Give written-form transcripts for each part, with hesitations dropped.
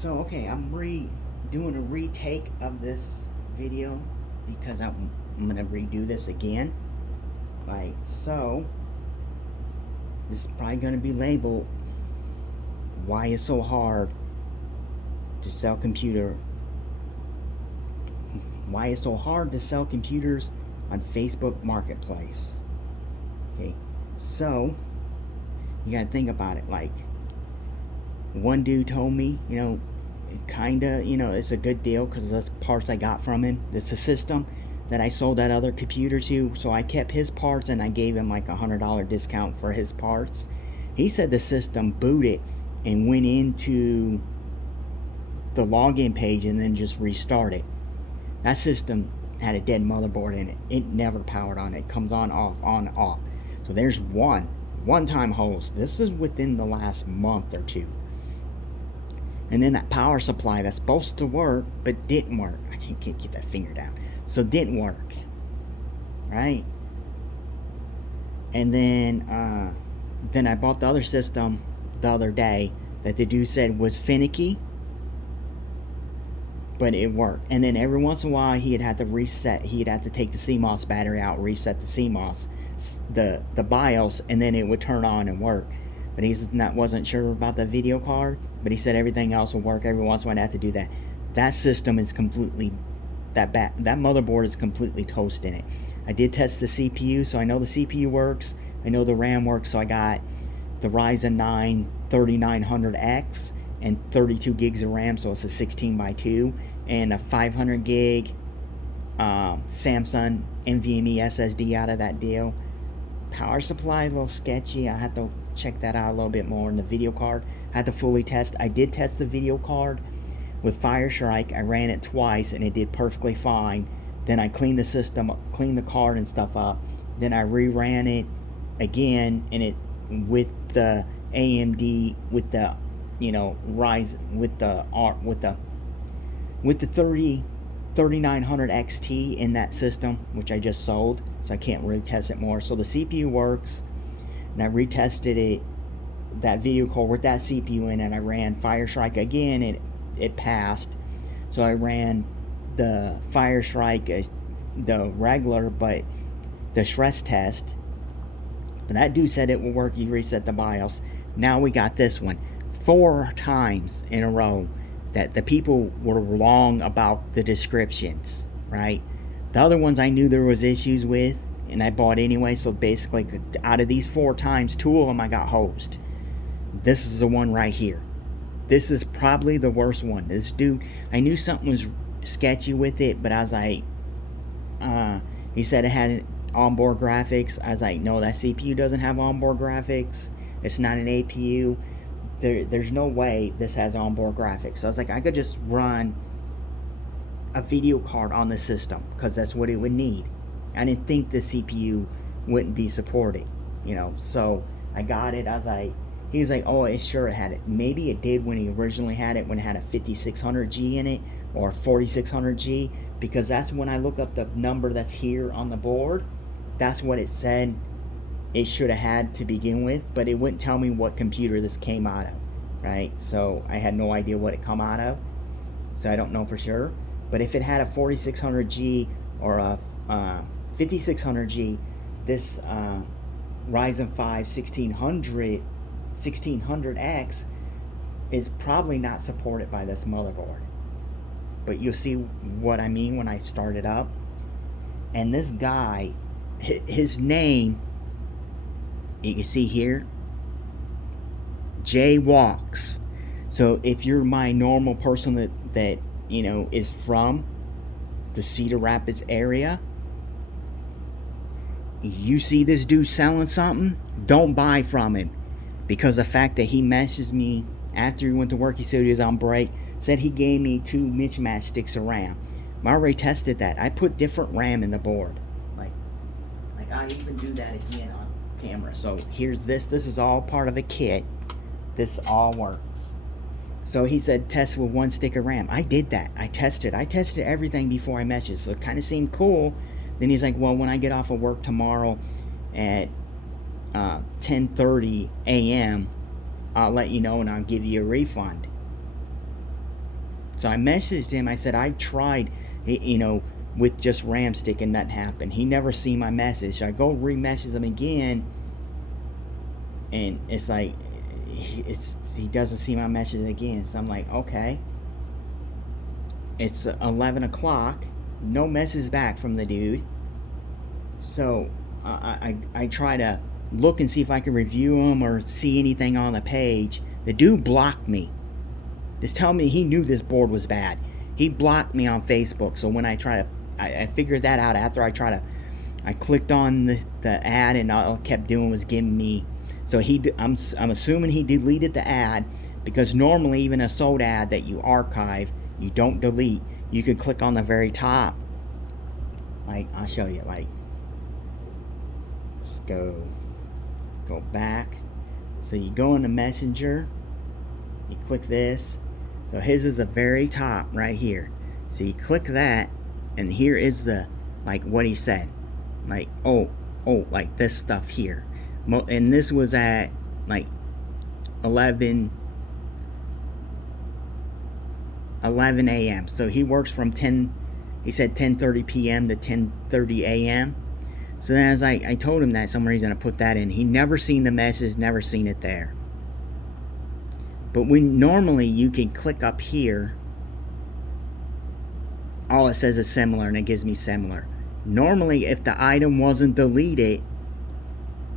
So okay, I'm doing a retake of this video because I'm gonna redo this again. Like so, this is probably gonna be labeled "Why it's so hard to sell computer." Why it's so hard to sell computers on Facebook Marketplace. Okay, so you gotta think about it. Like one dude told me, kinda, it's a good deal because that's parts I got from him. It's a system that I sold that other computer to, so I kept his parts and I gave him like $100 discount for his parts. He said the system booted and went into the login page and then just restarted. That system had a dead motherboard in it. It never powered on. It comes on, off. So there's one-time host. This is within the last month or two. And then that power supply that's supposed to work but didn't work. I can't get that finger down. So didn't work, right? And then I bought the other system the other day that the dude said was finicky, but it worked. And then every once in a while he'd have to reset. He'd have to take the CMOS battery out, reset the CMOS, the BIOS, and then it would turn on and work. But he's not wasn't sure about the video card, but he said everything else will work. Every once in a while I have to do that. That system is completely that motherboard is completely toast in it. I did test the CPU, so I know the CPU works. I know the RAM works, so I got the Ryzen 9 3900X and 32 gigs of RAM, so it's a 16 by 2, and a 500 gig Samsung NVMe SSD out of that deal. Power supply a little sketchy. I have to check that out a little bit more. In the video card, I had to fully test. I did test the video card with Firestrike. I ran it twice and it did perfectly fine. Then I cleaned the system, cleaned the card and stuff up. Then I reran it again, and it with the AMD, with the Ryzen, with the 3900 XT in that system, which I just sold, so I can't really test it more. So the CPU works, and I retested it, that video card with that CPU in, and I ran Firestrike again, and it passed. So I ran the Firestrike, the regular, but the stress test. But that dude said it will work. You reset the BIOS. Now we got this one 4 times in a row that the people were wrong about the descriptions, right? The other ones I knew there was issues with, and I bought anyway. So basically, out of these 4 times, 2 of them I got hosed. This is the one right here. This is probably the worst one. This dude, I knew something was sketchy with it, but I was like, he said it had onboard graphics. I was like, no, that CPU doesn't have onboard graphics. It's not an APU. There's no way this has onboard graphics. So I was like, I could just run a video card on the system because that's what it would need. I didn't think the CPU wouldn't be supported, So I got it. I was like, he was like, oh, it sure had it. Maybe it did when he originally had it, when it had a 5600G in it or 4600G, because that's when I look up the number that's here on the board. That's what it said it should have had to begin with, but it wouldn't tell me what computer this came out of, right? So I had no idea what it come out of, so I don't know for sure. But if it had a 4600G or a 5600G, this Ryzen 5 1600X is probably not supported by this motherboard. But you'll see what I mean when I start it up. And this guy, his name, you can see here, Jay Walks. So if you're my normal person that is from the Cedar Rapids area, you see this dude selling something, don't buy from him, because the fact that he messaged me after he went to work, he said he was on break, said he gave me 2 mismatch sticks of RAM. I already tested that. I put different RAM in the board. Like I even do that again on camera. So here's this. This is all part of a kit. This all works. So he said test with 1 stick of RAM. I did that. I tested everything before I messaged. So it kind of seemed cool. Then he's like, well, when I get off of work tomorrow at 10:30 a.m., I'll let you know and I'll give you a refund. So I messaged him. I said I tried, you know, with just RAM stick and nothing happened. He never seen my message. So I go re-message him again, and it's like he doesn't see my message again. So I'm like, okay. It's 11 o'clock. No message back from the dude. So I try to look and see if I can review him or see anything on the page. The dude blocked me. Just tell me he knew this board was bad. He blocked me on Facebook. So when I try to, I figured that out after I clicked on the ad, and all I kept doing was giving me. So I'm assuming he deleted the ad, because normally even a sold ad that you archive, you don't delete. You could click on the very top. Like, I'll show you. Like, let's go back. So you go in the Messenger. You click this. So his is the very top right here. So you click that, and here is the, like, what he said. Like, oh, like this stuff here. And this was at like 11 a.m. So he works from 10, he said 10:30 p.m. to 10:30 a.m. So then as I told him that, some reason I put that in. He never seen the message, never seen it there. But normally you can click up here. All it says is similar, and it gives me similar. Normally, if the item wasn't deleted,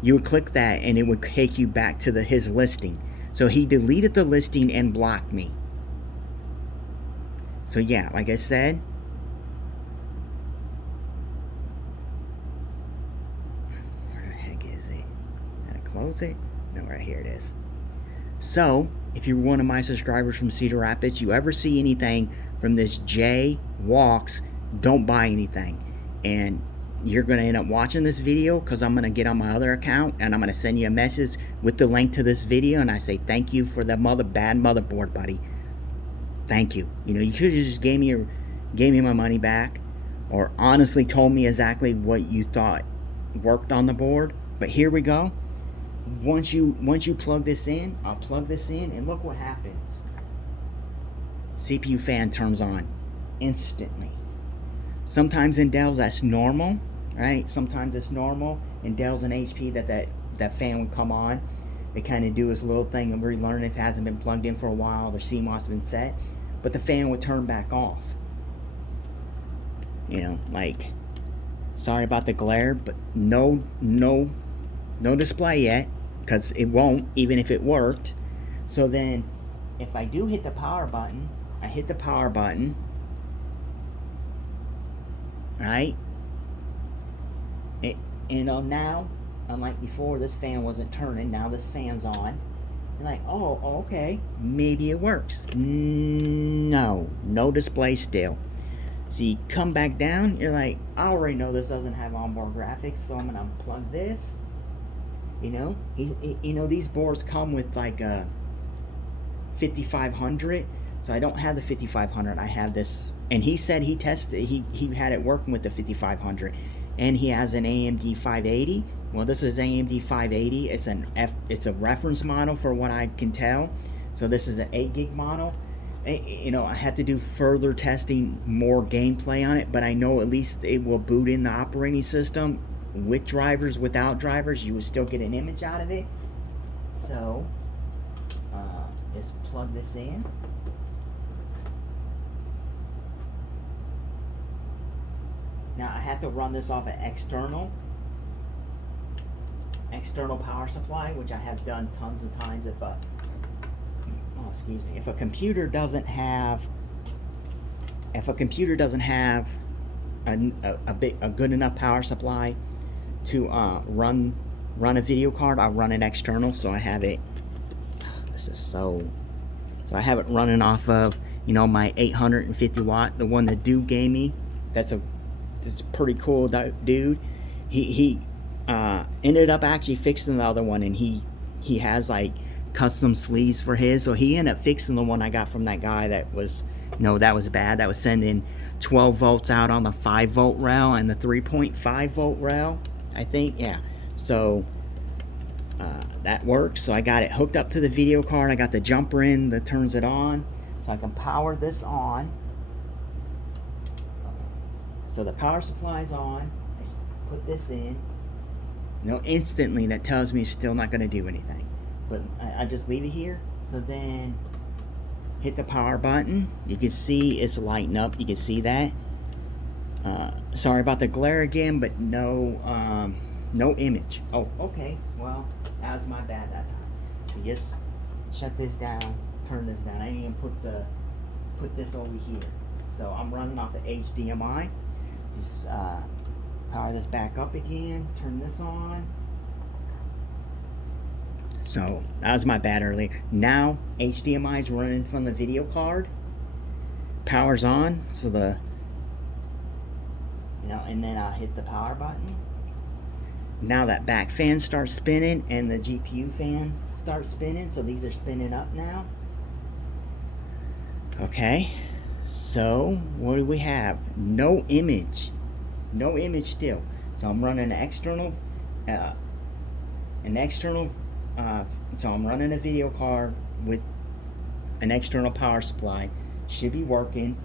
you would click that and it would take you back to his listing. So he deleted the listing and blocked me. So yeah, like I said, where the heck is it? Did I close it? No, right here it is. So if you're one of my subscribers from Cedar Rapids, you ever see anything from this J Walks, don't buy anything. And you're going to end up watching this video, because I'm going to get on my other account and I'm going to send you a message with the link to this video, and I say thank you for the bad motherboard, buddy. Thank you. You know, you should have just gave me my money back, or honestly told me exactly what you thought worked on the board. But here we go. Once you plug this in, I'll plug this in, and look what happens. CPU fan turns on instantly. Sometimes in Dells that's normal, right? Sometimes it's normal in Dells and HP that fan would come on. They kind of do this little thing and relearn if it hasn't been plugged in for a while, their CMOS has been set, but the fan would turn back off. You know, like, sorry about the glare, but no display yet, because it won't, even if it worked. So then, if I do hit the power button, I hit the power button, right? You know, now, unlike before, this fan wasn't turning. Now this fan's on. You're like, oh, okay, maybe it works. No display still. So you come back down, you're like, I already know this doesn't have onboard graphics, so I'm gonna unplug this. You know, you know, these boards come with like a 5500, so I don't have the 5500. I have this, and he said he tested, he had it working with the 5500, and he has an AMD 580. Well, this is AMD 580. It's a reference model for what I can tell. So this is an 8 gig model. You know, I had to do further testing, more gameplay on it, but I know at least it will boot in the operating system with drivers, without drivers. You will still get an image out of it. So just plug this in. Now I have to run this off an external power supply, which I have done tons of times. If a computer doesn't have a good enough power supply to run a video card, I'll run it external. So I have it. So I have it running off of, you know, my 850 watt, the one that dude gave me. This is pretty cool dude. He ended up actually fixing the other one, and he has like custom sleeves for his, so he ended up fixing the one I got from that guy that was, you know, that was bad, that was sending 12 volts out on the 5 volt rail and the 3.5 volt rail, I think. Yeah, so that works. So I got it hooked up to the video card. I got the jumper in that turns it on. So I can power this on. So the power supply's on. I put this in. Instantly that tells me it's still not going to do anything. But I just leave it here. So then hit the power button. You can see it's lighting up. You can see that. Sorry about the glare again, but no image. Oh, okay. Well, that was my bad that time. So just shut this down, turn this down. I didn't even put this over here. So I'm running off the HDMI. Just power this back up again, turn this on. So that was my bad earlier. Now HDMI is running from the video card. Power's on, so and then I hit the power button. Now that back fan starts spinning and the GPU fan starts spinning, so these are spinning up now. Okay, so what do we have? No image still. So I'm running an external so I'm running a video card with an external power supply. Should be working.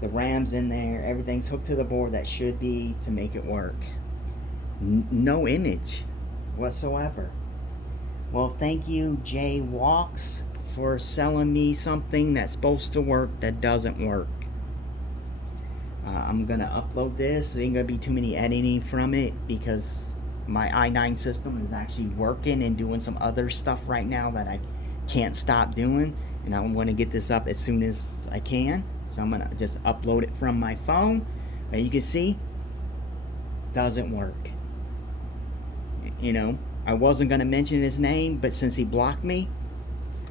The RAM's in there, everything's hooked to the board that should be to make it work. No image whatsoever. Well, thank you, Jay Walks, for selling me something that's supposed to work that doesn't work. I'm gonna upload this. There ain't gonna be too many editing from it because my i9 system is actually working and doing some other stuff right now that I can't stop doing, and I want to get this up as soon as I can. So I'm gonna just upload it from my phone. As you can see, doesn't work. I wasn't gonna mention his name, but since he blocked me,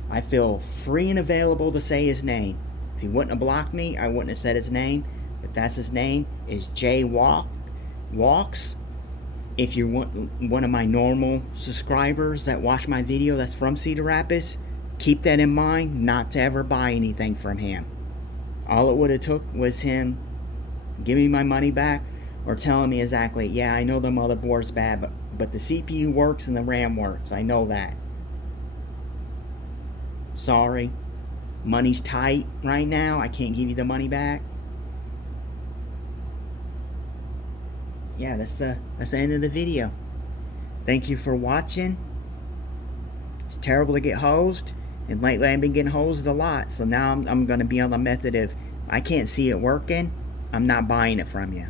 I feel free and available to say his name. If he wouldn't have blocked me, I wouldn't have said his name, but that's his name, is Jay Walks. If you're one of my normal subscribers that watch my video that's from Cedar Rapids, keep that in mind, not to ever buy anything from him. All it would have took was him giving me my money back or telling me exactly, yeah, I know the motherboard's bad, but the CPU works and the RAM works. I know that. Sorry, money's tight right now. I can't give you the money back. Yeah, that's the end of the video. Thank you for watching. It's terrible to get hosed, and lately I've been getting hosed a lot. So now I'm going to be on the method of, I can't see it working, I'm not buying it from you.